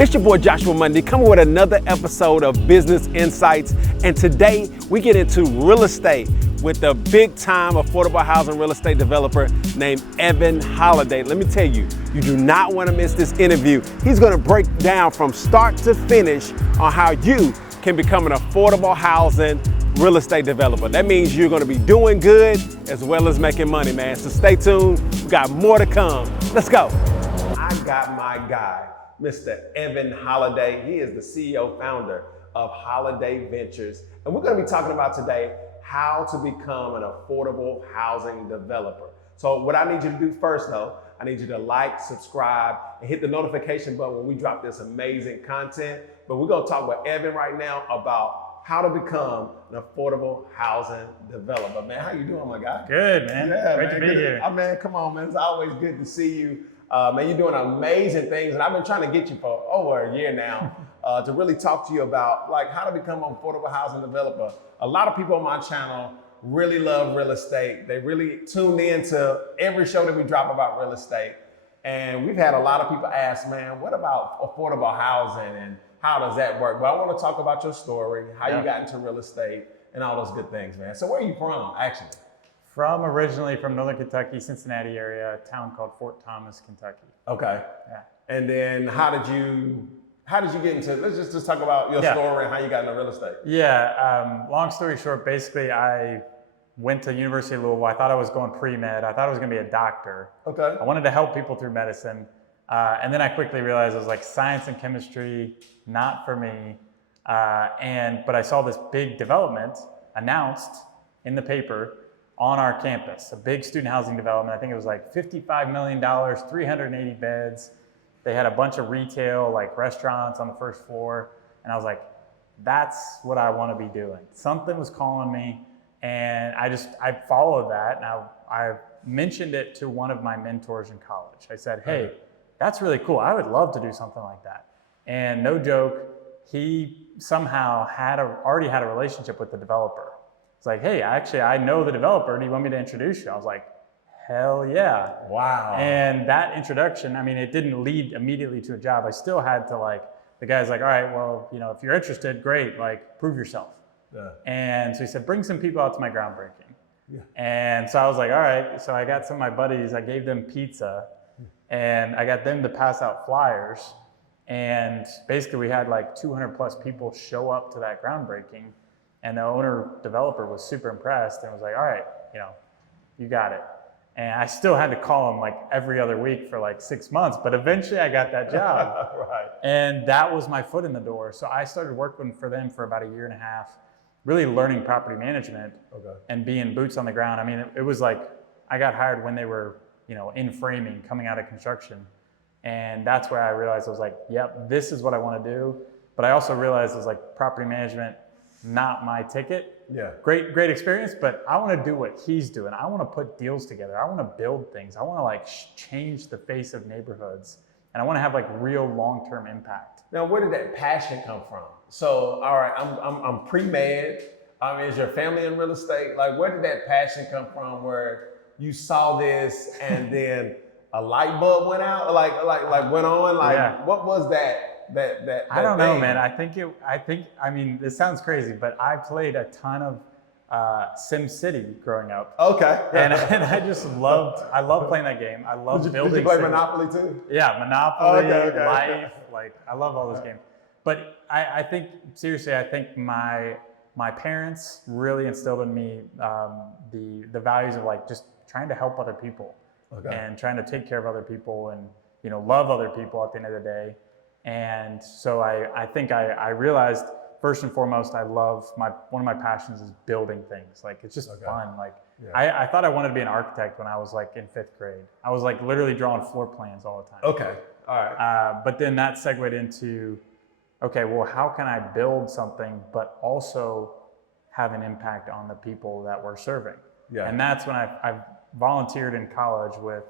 It's your boy Joshua Mundy coming with another episode of Business Insights. And today we get into real estate with a big time affordable housing real estate developer named Evan Holladay. Let me tell you, you do not want to miss this interview. He's going to break down from start to finish on how you can become an affordable housing real estate developer. That means you're going to be doing good as well as making money, man. So stay tuned. We got more to come. Let's go. I got my guy, Mr. Evan Holladay. He is the CEO founder of Holladay Ventures. And we're going to be talking about today how to become an affordable housing developer. So what I need you to do first though, I need you to like, subscribe, and hit the notification button when we drop this amazing content. But we're going to talk with Evan right now about how to become an affordable housing developer. Man, how you doing, my guy? Good, man. Yeah, Great man, to be here. Man, come on, man. It's always good to see you. Man, you're doing amazing things, and I've been trying to get you for over a year now to really talk to you about like how to become an affordable housing developer. A lot of people on my channel really love real estate. They really tune in to every show that we drop about real estate. And we've had a lot of people ask, man, what about affordable housing and how does that work? But I want to talk about your story, how you got into real estate and all those good things, man. So where are you from, actually? Originally from Northern Kentucky, Cincinnati area, a town called Fort Thomas, Kentucky. Okay. Yeah. And then how did you get into, let's just talk about your story and how you got into real estate. Yeah, long story short, basically I went to University of Louisville. I thought I was going pre-med. I thought I was gonna be a doctor. Okay. I wanted to help people through medicine. And then I quickly realized it was like science and chemistry, not for me. But I saw this big development announced in the paper on our campus, a big student housing development. I think it was like $55 million, 380 beds. They had a bunch of retail, like restaurants on the first floor. And I was like, that's what I want to be doing. Something was calling me and I followed that. Now I mentioned it to one of my mentors in college. I said, hey, that's really cool. I would love to do something like that. And no joke, he somehow already had a relationship with the developer. It's like, hey, actually, I know the developer. Do you want me to introduce you? I was like, hell yeah. Wow. And that introduction, I mean, it didn't lead immediately to a job. I still had to the guy's like, all right, well, if you're interested, great, prove yourself. Yeah. And so he said, bring some people out to my groundbreaking. Yeah. And so I was like, all right. So I got some of my buddies, I gave them pizza and I got them to pass out flyers. And basically we had 200 plus people show up to that groundbreaking. And the owner developer was super impressed and was like, all right, you got it. And I still had to call him every other week for 6 months, but eventually I got that job. Right. And that was my foot in the door. So I started working for them for about a year and a half, really learning property management and being boots on the ground. I mean, it was I got hired when they were, in framing, coming out of construction. And that's where I realized I was like, yep, this is what I want to do. But I also realized it was property management, not my ticket. Yeah. Great experience, but I want to do what he's doing. I want to put deals together. I want to build things. I want to change the face of neighborhoods. And I want to have real long-term impact. Now, where did that passion come from? So, all right, I'm pre-med. Is your family in real estate? Where did that passion come from where you saw this and then a light bulb went out, went on? What was that I don't know, thing? man. I mean, this sounds crazy, but I played a ton of SimCity growing up. Okay. And I just loved playing that game. I loved building. Did you play Sims. Monopoly too? Yeah, Monopoly, okay. Life. I love all those games. But I think, seriously, my parents really instilled in me the values of just trying to help other people and trying to take care of other people and, love other people at the end of the day. And so I think I realized first and foremost, I love one of my passions is building things. It's just fun. I thought I wanted to be an architect when I was in 5th grade. I was literally drawing floor plans all the time. Okay, all right. But then that segued into, okay, well, how can I build something, but also have an impact on the people that we're serving? Yeah. And that's when I volunteered in college with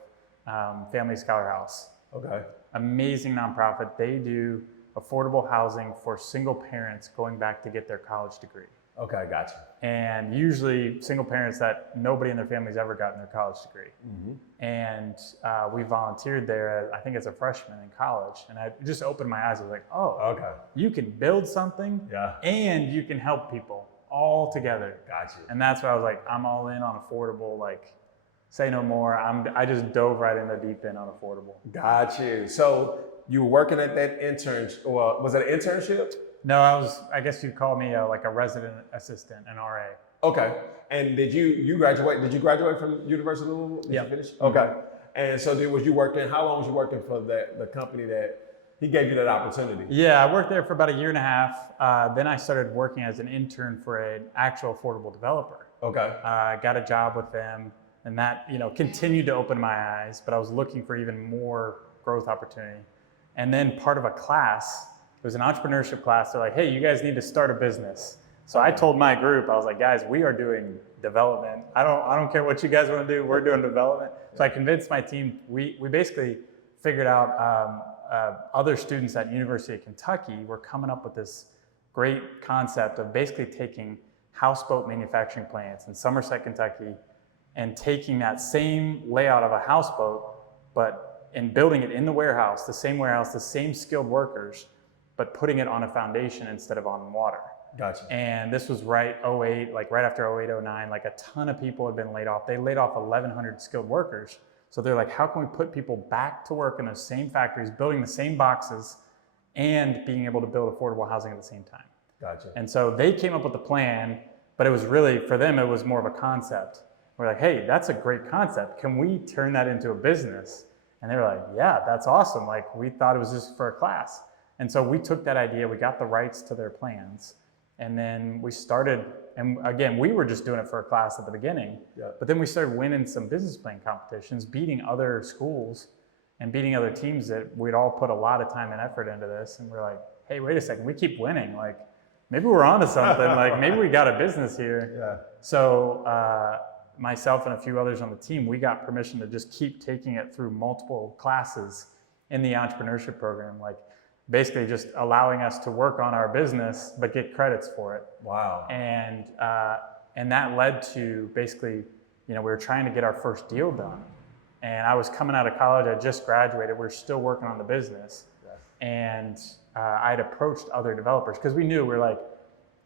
Family Scholar House. Okay. Amazing nonprofit. They do affordable housing for single parents going back to get their college degree. Okay, gotcha. And usually single parents that nobody in their family's ever gotten their college degree. And we volunteered there, I think as a freshman in college. And I just opened my eyes. I was like, oh, Okay. you can build something and you can help people all together. Gotcha. And that's why I was like, I'm all in on affordable, like say no more. I just dove right in the deep end on affordable. Got you. So you were working at that internship, well, was it an internship? No, I guess you'd call me like a resident assistant, an RA. Okay. And did you graduate? Did you graduate from University of Louisville? Did you finish? Okay. And so was you working, how long was you working for the company that he gave you that opportunity? Yeah, I worked there for about a year and a half. Then I started working as an intern for an actual affordable developer. Okay. I got a job with them, and that continued to open my eyes, but I was looking for even more growth opportunity. And then part of a class, it was an entrepreneurship class. They're like, hey, you guys need to start a business. So I told my group, I was like, guys, we are doing development. I don't care what you guys want to do. We're doing development. So I convinced my team. We basically figured out other students at University of Kentucky were coming up with this great concept of basically taking houseboat manufacturing plants in Somerset, Kentucky, and taking that same layout of a houseboat, but in building it in the warehouse, the same skilled workers, but putting it on a foundation instead of on water. Gotcha. And this was right 08, like right after 08, 09, like a ton of people had been laid off. They laid off 1,100 skilled workers. So they're like, how can we put people back to work in those same factories, building the same boxes and being able to build affordable housing at the same time? Gotcha. And so they came up with a plan, but it was really, for them, it was more of a concept. We're like, hey, that's a great concept. Can we turn that into a business? And they were like, yeah, that's awesome. Like, we thought it was just for a class. And so we took that idea, we got the rights to their plans, and then we started, and again, we were just doing it for a class at the beginning, but then we started winning some business plan competitions, beating other schools and beating other teams that we'd all put a lot of time and effort into this. And we're like, hey, wait a second, we keep winning. Like, maybe we're onto something. Like, maybe we got a business here. Yeah. So myself and a few others on the team, we got permission to just keep taking it through multiple classes in the entrepreneurship program. Like, basically just allowing us to work on our business, but get credits for it. Wow. And that led to basically, we were trying to get our first deal done. And I was coming out of college, I just graduated, we were still working on the business. And I had approached other developers because we knew, we were like,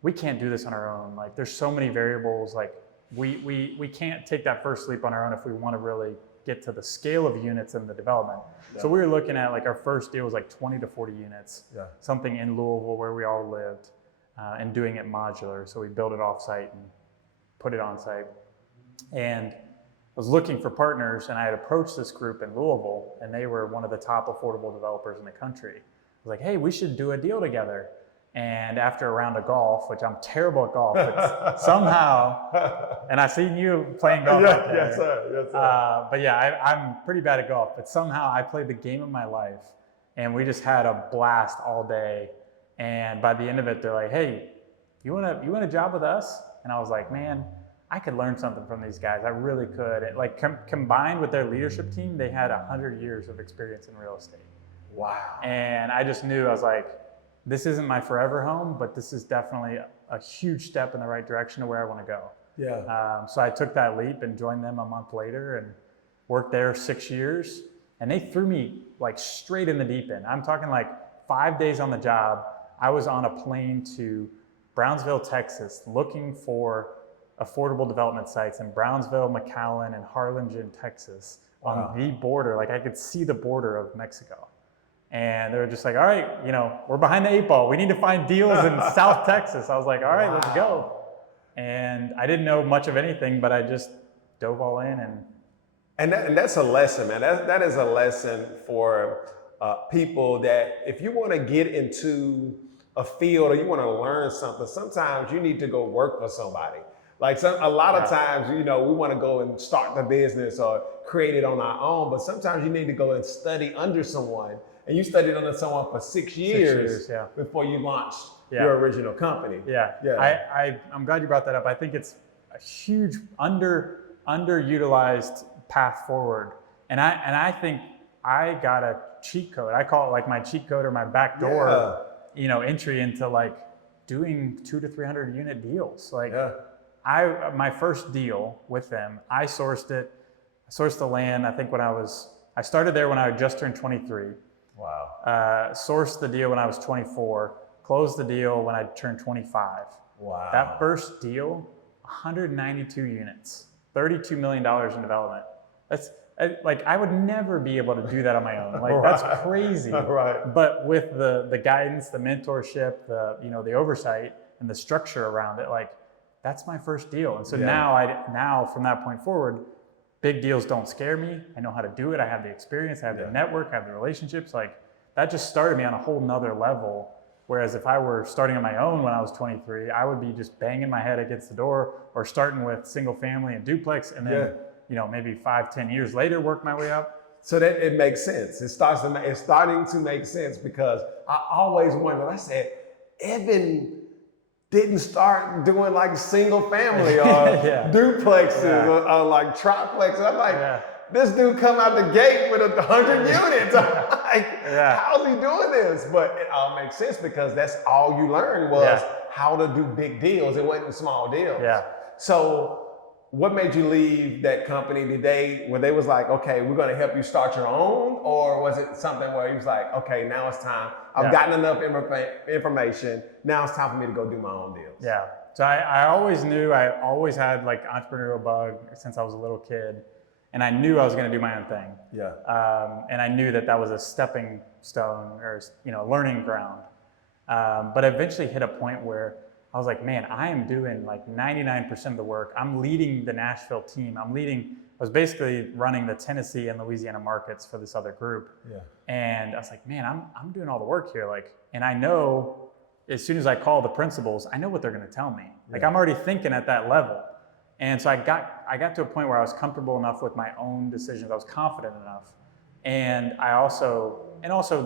we can't do this on our own. Like, there's so many variables, like we can't take that first leap on our own if we want to really get to the scale of units in the development. So we were looking at, like, our first deal was like 20 to 40 units, something in Louisville where we all lived, and doing it modular. So we built it off site and put it on site. And I was looking for partners, and I had approached this group in Louisville, and they were one of the top affordable developers in the country. I was like, hey, we should do a deal together. And after a round of golf, which I'm terrible at golf, but somehow, and I've seen you playing golf. Yes, sir. Yes, sir. But yeah, I'm pretty bad at golf, but somehow I played the game of my life, and we just had a blast all day. And by the end of it, they're like, hey, you want a job with us? And I was like, man, I could learn something from these guys. I really could. It, like, combined with their leadership team, they had 100 years of experience in real estate. Wow. And I just knew, I was like, this isn't my forever home, but this is definitely a huge step in the right direction to where I want to go. Yeah. So I took that leap and joined them a month later and worked there 6 years. And they threw me, like, straight in the deep end. I'm talking like 5 days on the job. I was on a plane to Brownsville, Texas, looking for affordable development sites in Brownsville, McAllen, and Harlingen, Texas, on the border. Like, I could see the border of Mexico. And they were just like, all right, we're behind the 8 ball. We need to find deals in South Texas. I was like, all right, let's go. And I didn't know much of anything, but I just dove all in. And that's a lesson, man. That is a lesson for people that if you want to get into a field or you want to learn something, sometimes you need to go work for somebody. Like, a lot of times, we want to go and start the business or create it on our own, but sometimes you need to go and study under someone. And you studied under someone for 6 years, before you launched your original company. I'm glad you brought that up. I think it's a huge underutilized path forward. And I think I got a cheat code. I call it like my cheat code or my back door, entry into, like, doing 200 to 300 unit deals. Like my first deal with them, I sourced the land. I think I started there when I had just turned 23. Wow. Sourced the deal when I was 24, closed the deal when I turned 25. Wow. That first deal, 192 units, $32 million in development. That's like, I would never be able to do that on my own. Like, that's crazy. Right. But with the guidance, the mentorship, the oversight and the structure around it, like, that's my first deal. And so now from that point forward, big deals don't scare me. I know how to do it. I have the experience, I have the network, I have the relationships. Like, that just started me on a whole nother level. Whereas if I were starting on my own when I was 23, I would be just banging my head against the door, or starting with single family and duplex, and then maybe 5-10 years later work my way up. So that it makes sense. It's starting to make sense, because I always wondered. I said, Evan didn't start doing like single family or duplexes or like triplexes. I'm like, this dude come out the gate with 100 units. I'm like, how's he doing this? But it all makes sense, because that's all you learned was how to do big deals. It wasn't small deals. Yeah. So what made you leave that company? Were they was like, okay, we're going to help you start your own? Or was it something where he was like, okay, now it's time. I've gotten enough information. Now it's time for me to go do my own deals. Yeah. So I always knew, I always had like entrepreneurial bug since I was a little kid. And I knew I was going to do my own thing. Yeah. And I knew that was a stepping stone, or learning ground. But I eventually hit a point where I was like, man, I am doing like 99% of the work. I'm leading the Nashville team. I was basically running the Tennessee and Louisiana markets for this other group. Yeah. And I was like, man, I'm doing all the work here. Like, and I know as soon as I call the principals, I know what they're going to tell me. Like, I'm already thinking at that level. And so I got to a point where I was comfortable enough with my own decisions. I was confident enough. And also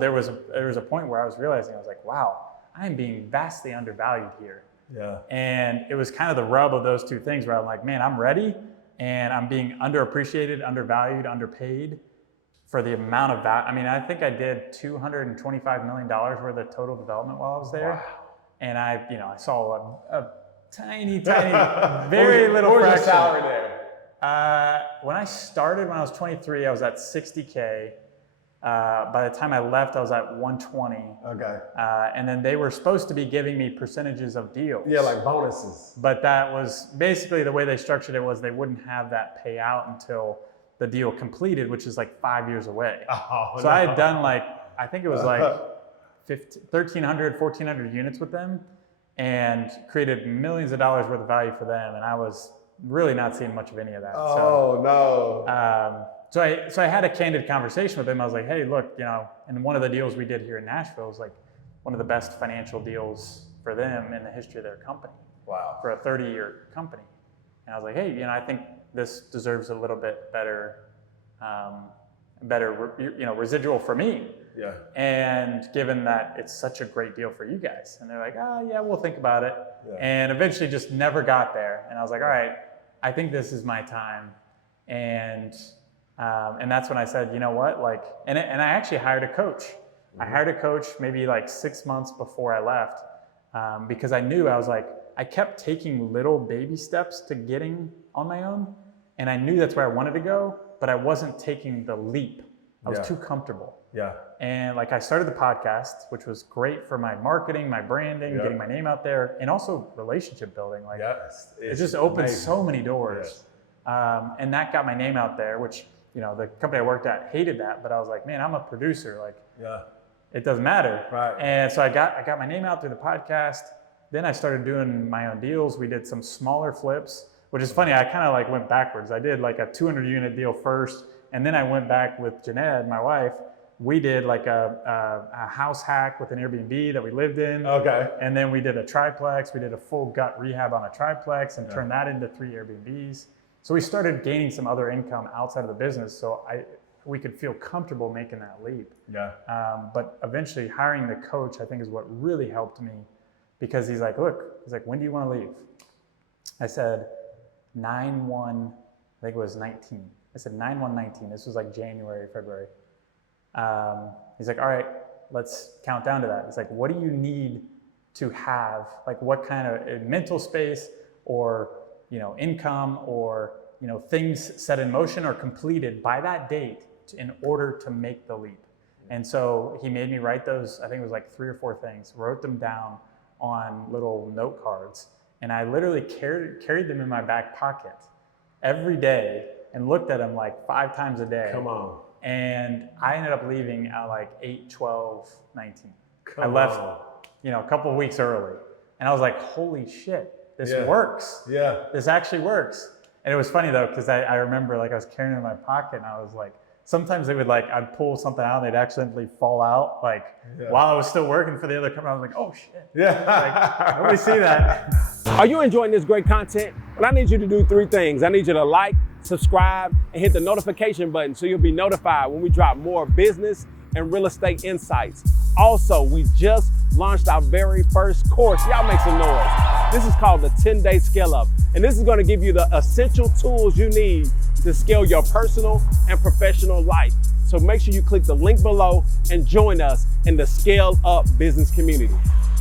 there was a point where I was realizing, I was like, wow, I'm being vastly undervalued here. Yeah. And it was kind of the rub of those two things, where I'm like, man, I'm ready, and I'm being underappreciated, undervalued, underpaid for the amount of value. I mean, I think I did $225 million worth of total development while I was there. Wow. And I saw a tiny, very little fraction. What was your salary there? When I started, when I was 23, I was at $60K. By the time I left, I was at 120. Okay. And then they were supposed to be giving me percentages of deals. Yeah, like bonuses. But that was basically the way they structured it, was they wouldn't have that payout until the deal completed, which is like 5 years away. So I had done I think it was like 1,300, 1,400 units with them, and created millions of dollars worth of value for them. And I was really not seeing much of any of that. So I had a candid conversation with him. I was like, hey, look, and one of the deals we did here in Nashville was like one of the best financial deals for them in the history of their company. Wow. For a 30-year company. And I was like, hey, I think this deserves a little bit better, residual for me. Yeah. And given that it's such a great deal for you guys. And they're like, yeah, we'll think about it. Yeah. And eventually just never got there. And I was like, all right, I think this is my time. And that's when I said, you know what, and I actually hired a coach. Mm-hmm. I hired a coach maybe like 6 months before I left, because I knew, I was like, I kept taking little baby steps to getting on my own, and I knew that's where I wanted to go, but I wasn't taking the leap. I was too comfortable. Yeah. And I started the podcast, which was great for my marketing, my branding, getting my name out there, and also relationship building. It just opened so many doors. Yes. And that got my name out there, which, the company I worked at hated that, but I was like, man, I'm a producer. It doesn't matter. Right. And so I got my name out through the podcast. Then I started doing my own deals. We did some smaller flips, which is funny. I kind of went backwards. I did a 200 unit deal first. And then I went back with Jeanette, my wife. We did a house hack with an Airbnb that we lived in. Okay. And then we did a triplex. We did a full gut rehab on a triplex and turned that into 3 Airbnbs. So we started gaining some other income outside of the business, so we could feel comfortable making that leap. Yeah. But eventually hiring the coach, I think, is what really helped me, because he's like, when do you want to leave? I said 9/1, I think it was 19. I said 9/1/19. This was January, February. He's like, all right, let's count down to that. He's like, what do you need to have, like what kind of mental space or, income or, things set in motion or completed by that date in order to make the leap. And so he made me write those, I think it was like 3 or 4 things, wrote them down on little note cards. And I literally carried them in my back pocket every day and looked at them like 5 times a day. Come on. And I ended up leaving at like 8, 12, 19. Come I left, on. a couple of weeks early. And I was like, holy shit, this Yeah. works. Yeah. This actually works. And it was funny though, because I remember like I was carrying it in my pocket and I was like, sometimes they would I'd pull something out and they'd accidentally fall out while I was still working for the other company. I was like, oh shit. Yeah. Nobody see that. Are you enjoying this great content? Well, I need you to do 3 things. I need you to like, subscribe, and hit the notification button so you'll be notified when we drop more business and real estate insights. Also, we just launched our very first course. Y'all make some noise. This is called the 10-Day Scale Up. And this is going to give you the essential tools you need to scale your personal and professional life. So make sure you click the link below and join us in the Scale Up business community.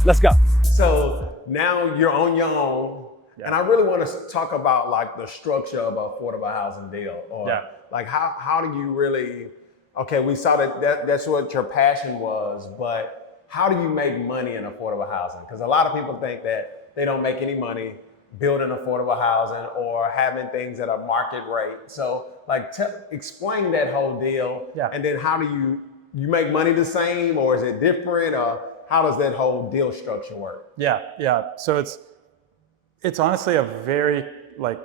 Let's go. So now you're on your own. Yeah. And I really want to talk about like the structure of an affordable housing deal, or like how do you really, okay, we saw that's what your passion was, but how do you make money in affordable housing? Because a lot of people think that they don't make any money building affordable housing or having things at a market rate. So like explain that whole deal. Yeah. And then how do you make money the same, or is it different, or how does that whole deal structure work? Yeah. So it's honestly a very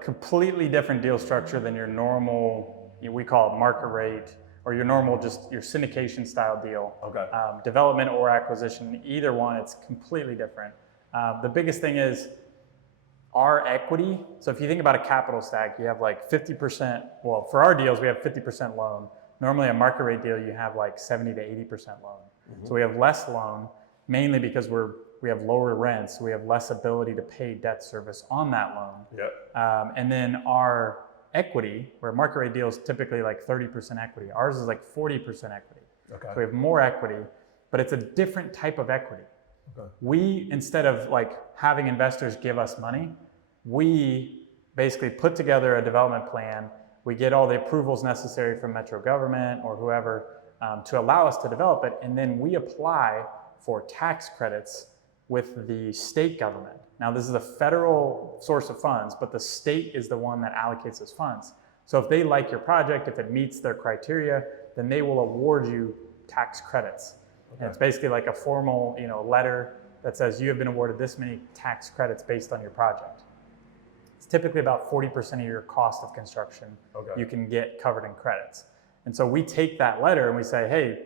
completely different deal structure than your normal, we call it market rate, or your normal just your syndication style deal. Okay. Development or acquisition, either one, it's completely different. The biggest thing is our equity. So if you think about a capital stack, you have 50%, well, for our deals, we have 50% loan. Normally a market rate deal, you have 70 to 80% loan. Mm-hmm. So we have less loan, mainly because we have lower rents, so we have less ability to pay debt service on that loan. Yep. And then our equity, where market rate deals typically 30% equity, ours is 40% equity. Okay. So we have more equity, but it's a different type of equity. Okay. We, instead of having investors give us money, we basically put together a development plan. We get all the approvals necessary from Metro government or whoever to allow us to develop it, and then we apply for tax credits with the state government. Now, this is a federal source of funds, but the state is the one that allocates those funds. So if they like your project, if it meets their criteria, then they will award you tax credits. Okay. And it's basically like a formal, letter that says you have been awarded this many tax credits based on your project. It's typically about 40% of your cost of construction. Okay. You can get covered in credits. And so we take that letter and we say, hey,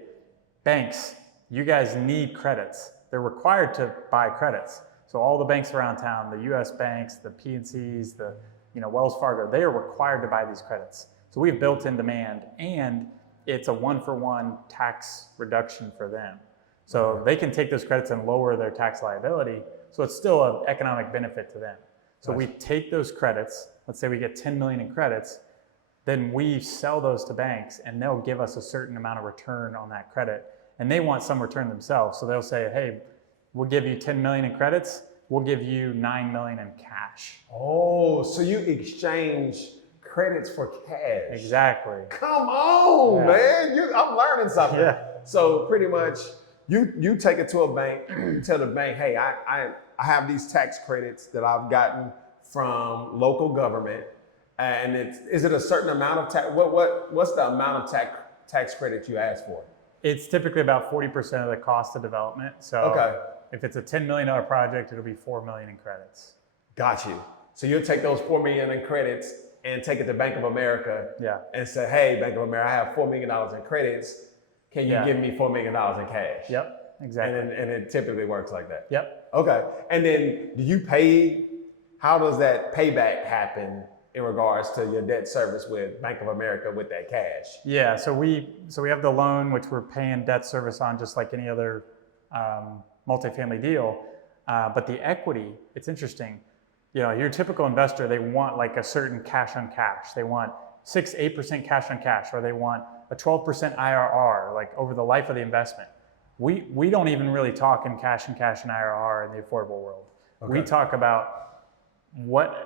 banks, you guys need credits. They're required to buy credits. So all the banks around town, the US banks, the PNCs, the Wells Fargo, they are required to buy these credits. So we have built-in demand, and it's a 1-for-1 tax reduction for them. So they can take those credits and lower their tax liability. So it's still an economic benefit to them. So we take those credits, let's say we get 10 million in credits, then we sell those to banks and they'll give us a certain amount of return on that credit. And they want some return themselves. So they'll say, hey, we'll give you 10 million in credits, we'll give you 9 million in cash. Oh, so you exchange credits for cash. Exactly. Come on, man. I'm learning something. Yeah. So pretty much you take it to a bank, you tell the bank, hey, I have these tax credits that I've gotten from local government. And is it a certain amount of tax? What's the amount of tax credit you ask for? It's typically about 40% of the cost of development. So if it's a $10 million project, it'll be 4 million in credits. Got you. So you'll take those 4 million in credits and take it to Bank of America and say, hey, Bank of America, I have $4 million in credits. Can you give me $4 million in cash? Yep, exactly. And it typically works like that. Yep. Okay. And then do you pay, how does that payback happen in regards to your debt service with Bank of America with that cash? Yeah, so we have the loan, which we're paying debt service on just like any other multifamily deal. But the equity, it's interesting. Your typical investor, they want a certain cash on cash. They want 6-8% cash on cash, or they want a 12% IRR over the life of the investment. we don't even really talk in cash and IRR in the affordable world. Okay. We talk about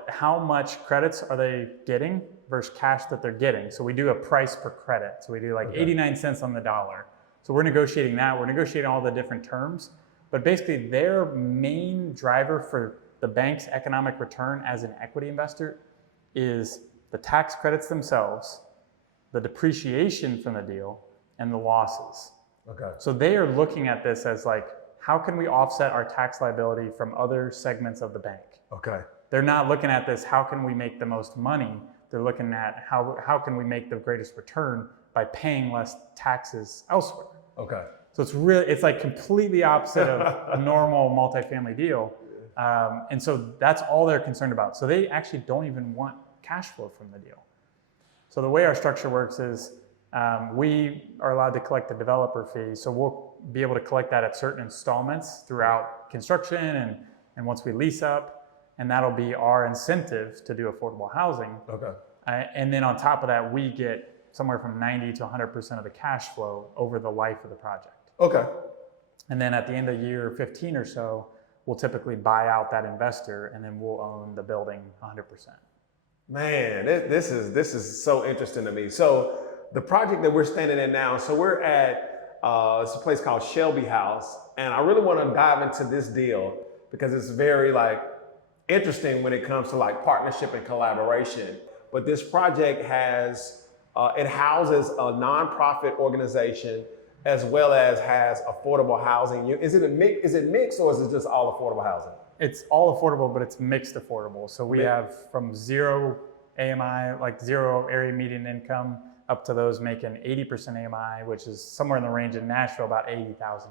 how much credits are they getting versus cash that they're getting. So we do a price per credit. So we do like 89 cents on the dollar. So we're negotiating that. We're negotiating all the different terms. But basically their main driver for the bank's economic return as an equity investor is the tax credits themselves, the depreciation from the deal, and the losses. Okay. So they are looking at this as like, how can we offset our tax liability from other segments of the bank? Okay. They're not looking at this, how can we make the most money? They're looking at how can we make the greatest return by paying less taxes elsewhere. Okay. So it's like completely opposite of a normal multifamily deal. And so that's all they're concerned about. So they actually don't even want cash flow from the deal. So the way our structure works is we are allowed to collect the developer fee. So we'll be able to collect that at certain installments throughout construction and once we lease up. And that'll be our incentive to do affordable housing. Okay. And then on top of that, we get somewhere from 90 to 100% of the cash flow over the life of the project. Okay. And then at the end of year 15 or so, we'll typically buy out that investor and then we'll own the building 100%. Man, this is so interesting to me. So the project that we're standing in now, so we're at it's a place called Shelby House, and I really want to dive into this deal because it's very like interesting when it comes to like partnership and collaboration. But this project has it houses a nonprofit organization as well as has affordable housing. Is it mixed or is it just all affordable housing? It's all affordable, but it's mixed affordable. So we have from zero AMI, like zero area median income, up to those making 80% AMI, which is somewhere in the range in Nashville, about $80,000.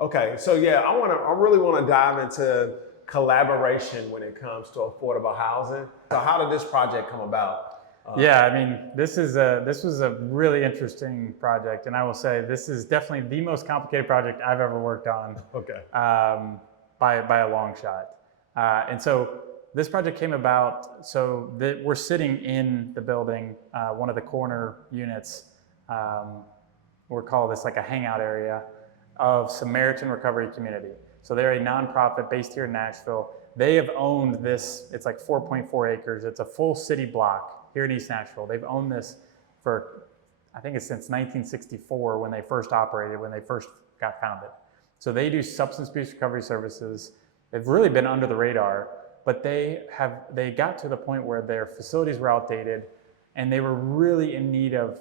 Okay, so yeah, I really want to dive into collaboration when it comes to affordable housing. So how did this project come about? Yeah, I mean, this was a really interesting project, and I will say this is definitely the most complicated project I've ever worked on. Okay. By a long shot. And so this project came about, we're sitting in the building, one of the corner units, we'll call this like a hangout area of Samaritan Recovery Community. So they're a nonprofit based here in Nashville. They have owned this, it's like 4.4 acres. It's a full city block here in East Nashville. They've owned this for, I think it's since 1964 when they first operated, when they first got founded. So they do substance abuse recovery services. They've really been under the radar, but they got to the point where their facilities were outdated and they were really in need of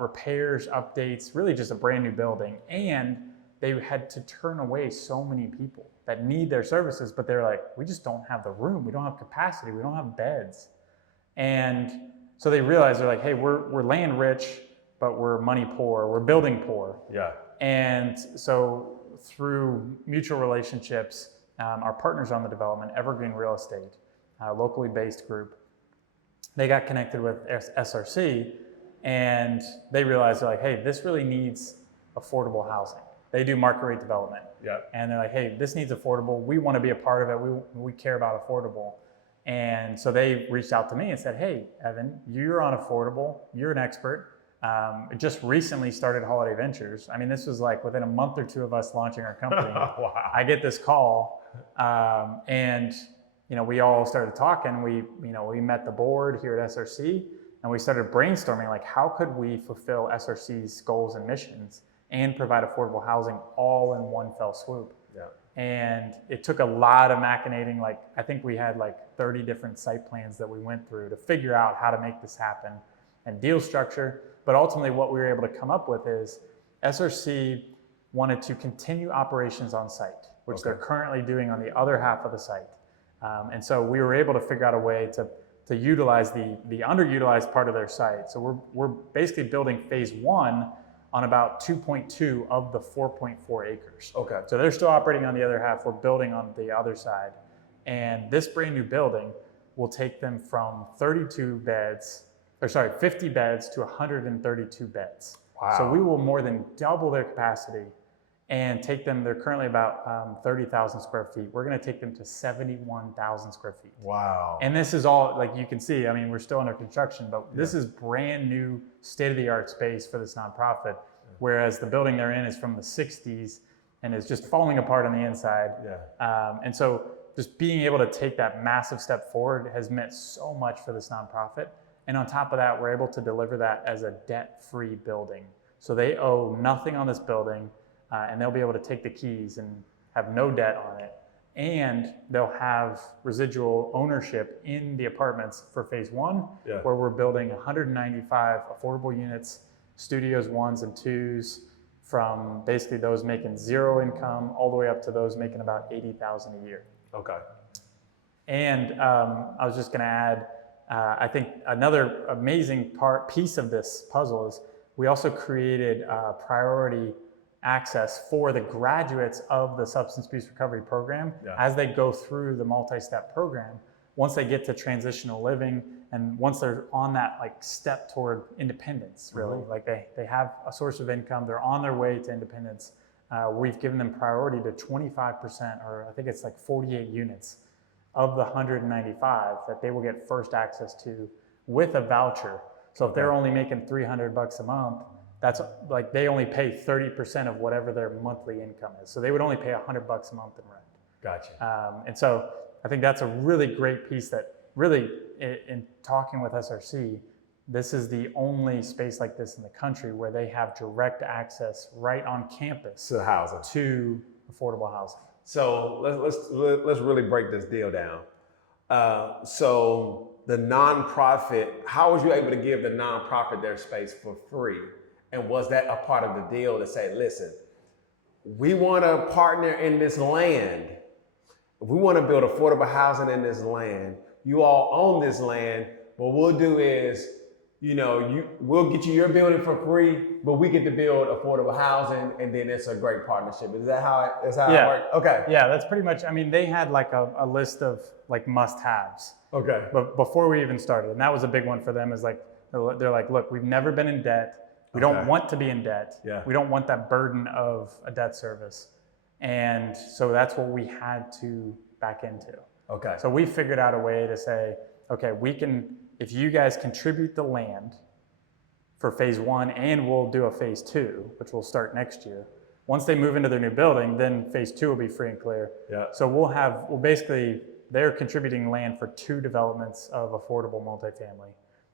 repairs, updates, really just a brand new building. And they had to turn away so many people that need their services, but they're like, we just don't have the room. We don't have capacity. We don't have beds. And so they realized, they're like, hey, we're land rich, but we're money poor. We're building poor. Yeah. And so through mutual relationships, our partners on the development, Evergreen Real Estate, a locally based group, they got connected with SRC and they realized, they're like, hey, this really needs affordable housing. They do market rate development. Yeah. And they're like, hey, this needs affordable. We want to be a part of it. We care about affordable. And so they reached out to me and said, hey, Evan, you're on affordable. You're an expert. Just recently started Holladay Ventures. I mean, this was like within a month or two of us launching our company. Wow. I get this call, and we all started talking. We met the board here at SRC, and we started brainstorming like how could we fulfill SRC's goals and missions and provide affordable housing all in one fell swoop. Yeah. And it took a lot of machinating. Like I think we had like 30 different site plans that we went through to figure out how to make this happen and deal structure. But ultimately what we were able to come up with is SRC wanted to continue operations on site, which they're currently doing on the other half of the site. And so we were able to figure out a way to utilize the underutilized part of their site. So we're basically building phase one on about 2.2 of the 4.4 acres. Okay. So they're still operating on the other half. We're building on the other side. And this brand new building will take them from 50 beds to 132 beds. Wow. So we will more than double their capacity and take them, they're currently about 30,000 square feet. We're gonna take them to 71,000 square feet. Wow. And this is all, like you can see, I mean, we're still under construction, but this is brand new state-of-the-art space for this nonprofit, whereas the building they're in is from the 60s and is just falling apart on the inside. And so just being able to take that massive step forward has meant so much for this nonprofit. And on top of that, we're able to deliver that as a debt-free building. So they owe nothing on this building, and they'll be able to take the keys and have no debt on it. And they'll have residual ownership in the apartments for phase one, where we're building 195 affordable units, studios 1s and 2s, from basically those making zero income all the way up to those making about 80,000 a year. Okay. And I was just going to add, I think another amazing piece of this puzzle is we also created priority access for the graduates of the substance abuse recovery program as they go through the multi-step program. Once they get to transitional living and once they're on that like step toward independence, really, like they have a source of income, they're on their way to independence. We've given them priority to 25%, or I think it's like 48 units of the 195 that they will get first access to with a voucher. So if they're only making $300 a month, that's like they only pay 30% of whatever their monthly income is. So they would only pay $100 a month in rent. Gotcha. And so I think that's a really great piece that really, in talking with SRC, this is the only space like this in the country where they have direct access right on campus to housing, to affordable housing. So let's really break this deal down. So the nonprofit, how was you able to give the nonprofit their space for free? And was that a part of the deal to say, listen, we want to partner in this land. We want to build affordable housing in this land. You all own this land. What we'll do is, we'll get you your building for free, but we get to build affordable housing, and then it's a great partnership. Is that how it worked? Okay. Yeah, that's pretty much, they had like a list of like must-haves. Okay. But before we even started, and that was a big one for them, is like, they're like, look, we've never been in debt. We don't want to be in debt. Yeah. We don't want that burden of a debt service. And so that's what we had to back into. Okay. So we figured out a way to say, okay, if you guys contribute the land for phase one, and we'll do a phase two, which will start next year. Once they move into their new building, then phase two will be free and clear. Yeah. So basically, they're contributing land for 2 developments of affordable multifamily.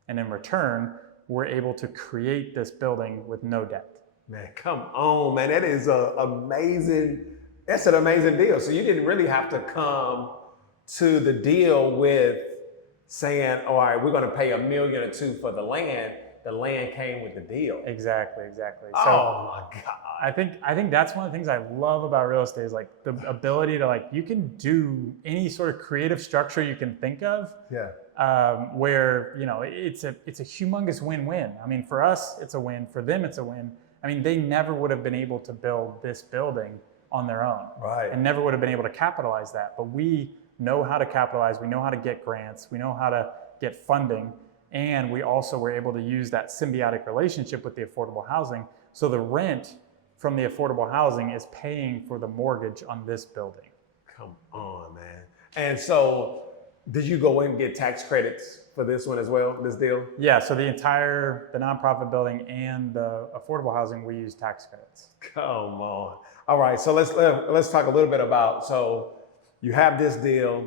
And in return, we're able to create this building with no debt. Man, come on, man. That is that's an amazing deal. So you didn't really have to come to the deal with saying, all right, we're going to pay $1 million or $2 million for the land. The land came with the deal. Exactly. Oh So my God. I think that's one of the things I love about real estate is like the ability to you can do any sort of creative structure you can think of. Yeah. Where, it's a humongous win-win. For us, it's a win. For them, it's a win. They never would have been able to build this building on their own. Right. And never would have been able to capitalize that. But we know how to capitalize. We know how to get grants. We know how to get funding. And we also were able to use that symbiotic relationship with the affordable housing. So the rent from the affordable housing is paying for the mortgage on this building. Come on, man. And so did you go in and get tax credits for this one as well, this deal? Yeah, so the nonprofit building and the affordable housing, we use tax credits. Come on. All right, so let's talk a little bit about, so you have this deal,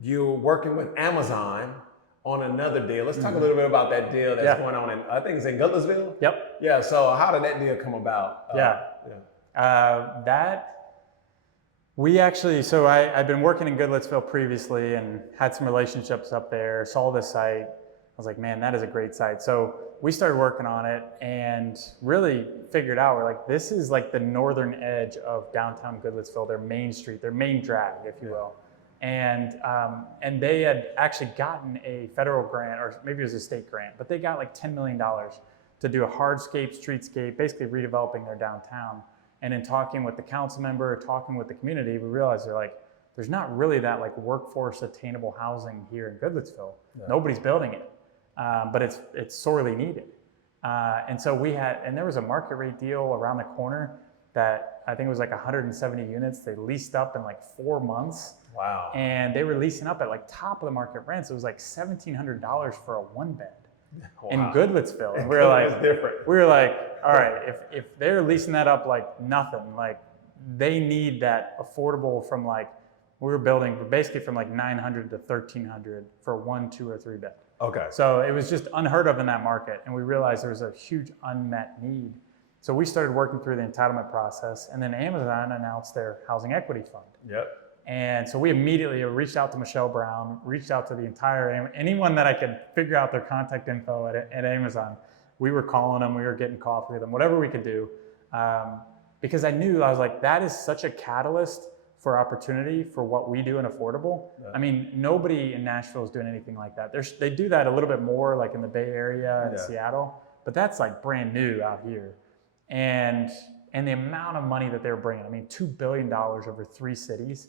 you're working with Amazon on another deal. Let's talk a little bit about that deal that's going on I think it's in Goodlettsville? Yep. Yeah, so how did that deal come about? I'd been working in Goodlettsville previously and had some relationships up there, saw this site. I was like, man, that is a great site. So we started working on it and really figured out, we're like, this is like the northern edge of downtown Goodlettsville, their main street, their main drag, if you will. And they had actually gotten a federal grant, or maybe it was a state grant, but they got like $10 million to do a hardscape, streetscape, basically redeveloping their downtown. And in talking with the council member, talking with the community, we realized there's not really that like workforce attainable housing here in Goodlettsville. Yeah. Nobody's building it, but it's sorely needed. And so there was a market rate deal around the corner that I think it was like 170 units. They leased up in like 4 months. Wow. And they were leasing up at like top of the market rents. It was like $1,700 for a 1-bed. Wow. In Goodlettsville. And we were like, all right, if they're leasing that up like nothing, like they need that affordable from like, we were building basically from like 900 to 1300 for 1, 2, or 3 bed. Okay. So it was just unheard of in that market. And we realized there was a huge unmet need. So we started working through the entitlement process, and then Amazon announced their housing equity fund. Yep. And so we immediately reached out to Michelle Brown, reached out to the entire, anyone that I could figure out their contact info at Amazon. We were calling them, we were getting coffee with them, whatever we could do. Because I knew, I was like, that is such a catalyst for opportunity for what we do in affordable. Yeah. I mean, nobody in Nashville is doing anything like that. They do that a little bit more like in the Bay Area and Seattle, but that's like brand new out here. And the amount of money that they're bringing, I mean, $2 billion over 3 cities.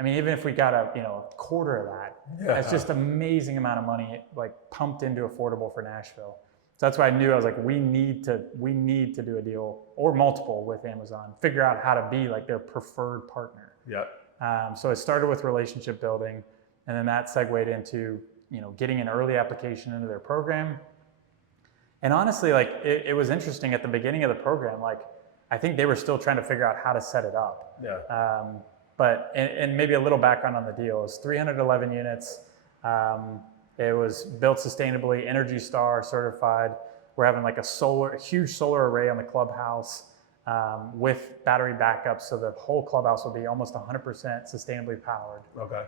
I mean, even if we got a quarter of that, that's just amazing amount of money like pumped into affordable for Nashville. So that's why I knew, I was like, we need to do a deal or multiple with Amazon, figure out how to be like their preferred partner. Yeah. So it started with relationship building, and then that segued into, getting an early application into their program. And honestly, like it was interesting at the beginning of the program, like I think they were still trying to figure out how to set it up. Yeah. But maybe a little background on the deal. It was 311 units. It was built sustainably, Energy Star certified. We're having like a huge solar array on the clubhouse with battery backup, so the whole clubhouse will be almost 100% sustainably powered. Okay.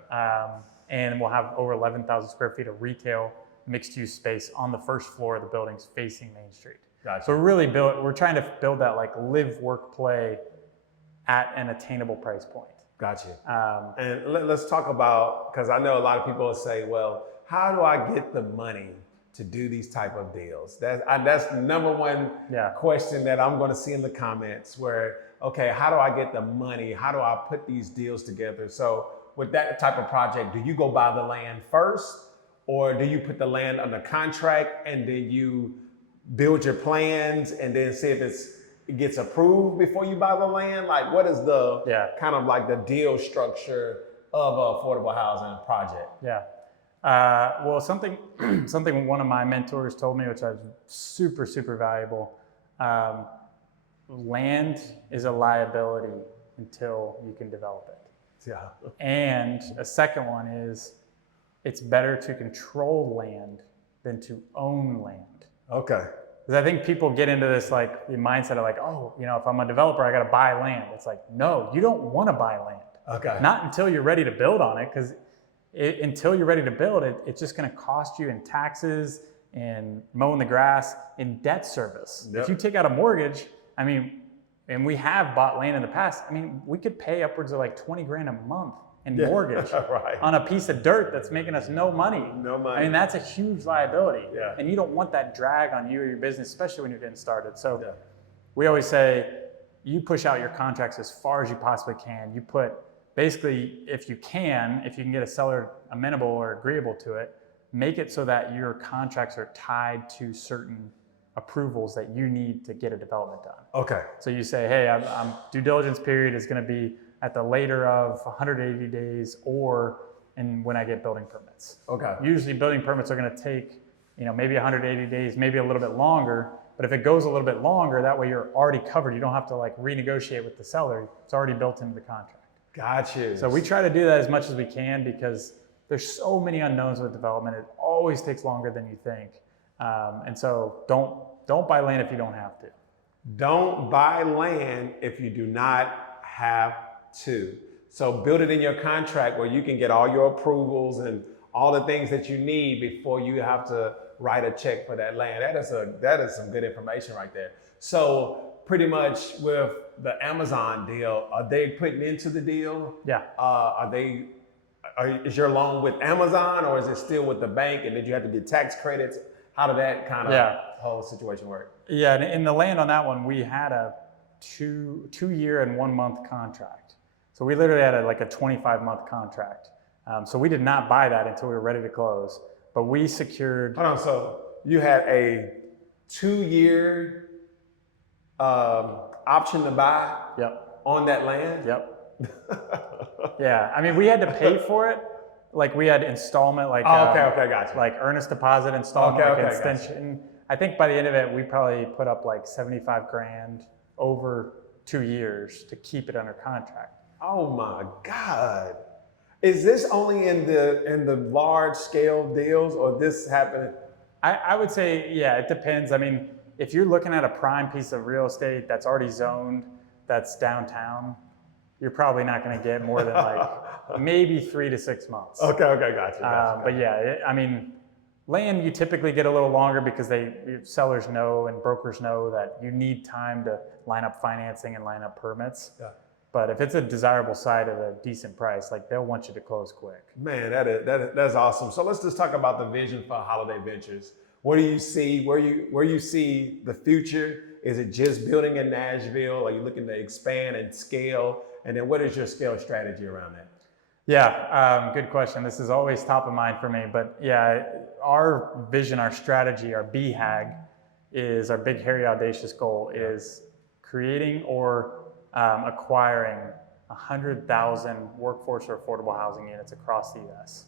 And we'll have over 11,000 square feet of retail mixed-use space on the first floor of the buildings facing Main Street. Gotcha. So we're trying to build that like live, work, play at an attainable price point. Gotcha. And let's talk about, because I know a lot of people will say, well, how do I get the money to do these type of deals? That's the number one question that I'm going to see in the comments where, okay, how do I get the money? How do I put these deals together? So with that type of project, do you go buy the land first, or do you put the land under contract and then you build your plans and then see if it gets approved before you buy the land? Like, what is the kind of like the deal structure of an affordable housing project? Yeah. Well, something one of my mentors told me, which was super, super valuable. Land is a liability until you can develop it. Yeah. And a second one is, it's better to control land than to own land. Okay. Because I think people get into this like the mindset of like, oh, if I'm a developer, I got to buy land. It's like, no, you don't want to buy land. Okay. Not until you're ready to build on it, because until you're ready to build it, it's just going to cost you in taxes, in mowing the grass, in debt service. Yep. If you take out a mortgage, I mean, and we have bought land in the past, I mean, we could pay upwards of like 20 grand a month in mortgage right. on a piece of dirt that's making us no money. No money. I mean, that's a huge liability. Yeah. And you don't want that drag on you or your business, especially when you're getting started. So we always say, you push out your contracts as far as you possibly can. You put, basically, if you can get a seller amenable or agreeable to it, make it so that your contracts are tied to certain approvals that you need to get a development done. Okay. So you say, hey, I'm due diligence period is going to be at the later of 180 days or when I get building permits. Okay. Usually building permits are going to take, maybe 180 days, maybe a little bit longer. But if it goes a little bit longer, that way you're already covered. You don't have to like renegotiate with the seller. It's already built into the contract. Gotcha. So we try to do that as much as we can, because there's so many unknowns with development. It always takes longer than you think. And so don't buy land if you don't have to. Don't buy land if you do not have to. So build it in your contract where you can get all your approvals and all the things that you need before you have to write a check for that land. That is some good information right there. So pretty much with the Amazon deal, are they putting into the deal? Yeah. Is your loan with Amazon, or is it still with the bank, and did you have to get tax credits? How did that kind of whole situation work? Yeah, and in the land on that one, we had a 2-year and 1-month contract. So we literally had a 25-month contract. So we did not buy that until we were ready to close, but we secured. Hold on, so you had a 2-year option to buy on that land? Yep. Yeah, I mean, we had to pay for it. Like we had installment, gotcha. Like earnest deposit installment, extension. Gotcha. I think by the end of it, we probably put up like 75 grand over 2 years to keep it under contract. Oh my God. Is this only in the large scale deals, or this happening? I would say, yeah, it depends. I mean, if you're looking at a prime piece of real estate that's already zoned, that's downtown, you're probably not going to get more than like maybe 3 to 6 months. Okay, gotcha. But yeah, I mean, land you typically get a little longer because sellers know and brokers know that you need time to line up financing and line up permits. Yeah. But if it's a desirable site at a decent price, like they'll want you to close quick. Man, that's awesome. So let's just talk about the vision for Holladay Ventures. What do you see? Where you see the future? Is it just building in Nashville? Are you looking to expand and scale? And then what is your scale strategy around that? Yeah, good question. This is always top of mind for me. But yeah, our vision, our strategy, our BHAG is our big, hairy, audacious goal is creating or acquiring 100,000 workforce or affordable housing units across the U.S.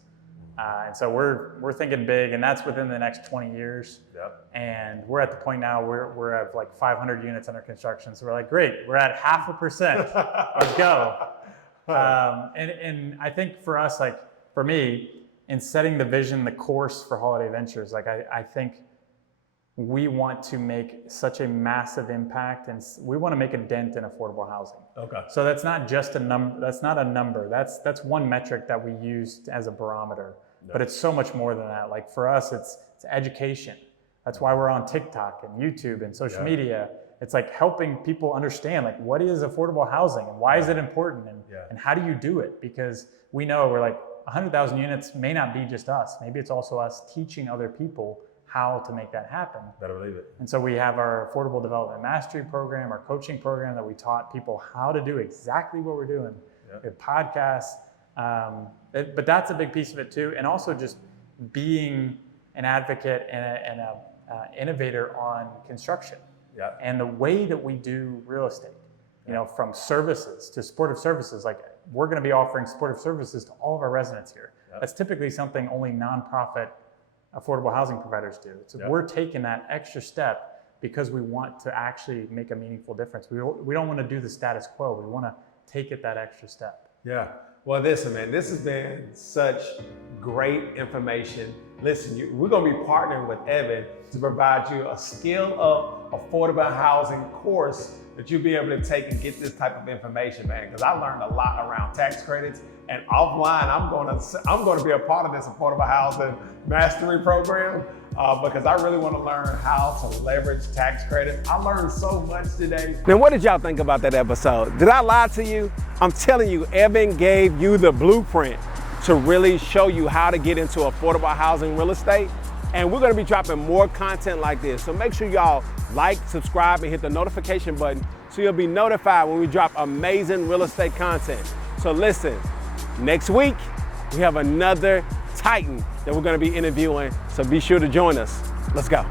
And so we're thinking big, and that's within the next 20 years. Yep. And we're at the point now where we're at like 500 units under construction. So we're like, great, we're at 0.5%. Let's go. And I think for us, like for me, in setting the vision, the course for Holladay Ventures, like I think we want to make such a massive impact, and we want to make a dent in affordable housing. Okay. So that's not just a number. That's not a number. That's one metric that we use as a barometer. No. But it's so much more than that. Like for us, it's education. That's why we're on TikTok and YouTube and social media. It's like helping people understand like what is affordable housing and why is it important and how do you do it? Because we know we're like 100,000 units may not be just us. Maybe it's also us teaching other people how to make that happen. Better believe it. And so we have our Affordable Development Mastery program, our coaching program that we taught people how to do exactly what we're doing. Yep. We have podcasts, but that's a big piece of it too. And also just being an advocate and a innovator on construction. Yep. And the way that we do real estate, you know, from services to supportive services, like we're going to be offering supportive services to all of our residents here. Yep. That's typically something only nonprofit affordable housing providers do. So we're taking that extra step because we want to actually make a meaningful difference. We don't want to do the status quo. We want to take it that extra step. Yeah. Well, listen, man, this has been such great information. Listen, we're going to be partnering with Evan to provide you a scale-up affordable housing course that you'll be able to take and get this type of information, man. Because I learned a lot around tax credits, and offline, I'm going to be a part of this affordable housing mastery program because I really want to learn how to leverage tax credits. I learned so much today. Now, what did y'all think about that episode? Did I lie to you? I'm telling you, Evan gave you the blueprint to really show you how to get into affordable housing real estate. And we're going to be dropping more content like this. So make sure y'all like, subscribe, and hit the notification button so you'll be notified when we drop amazing real estate content. So listen, next week, we have another Titan that we're going to be interviewing. So be sure to join us. Let's go.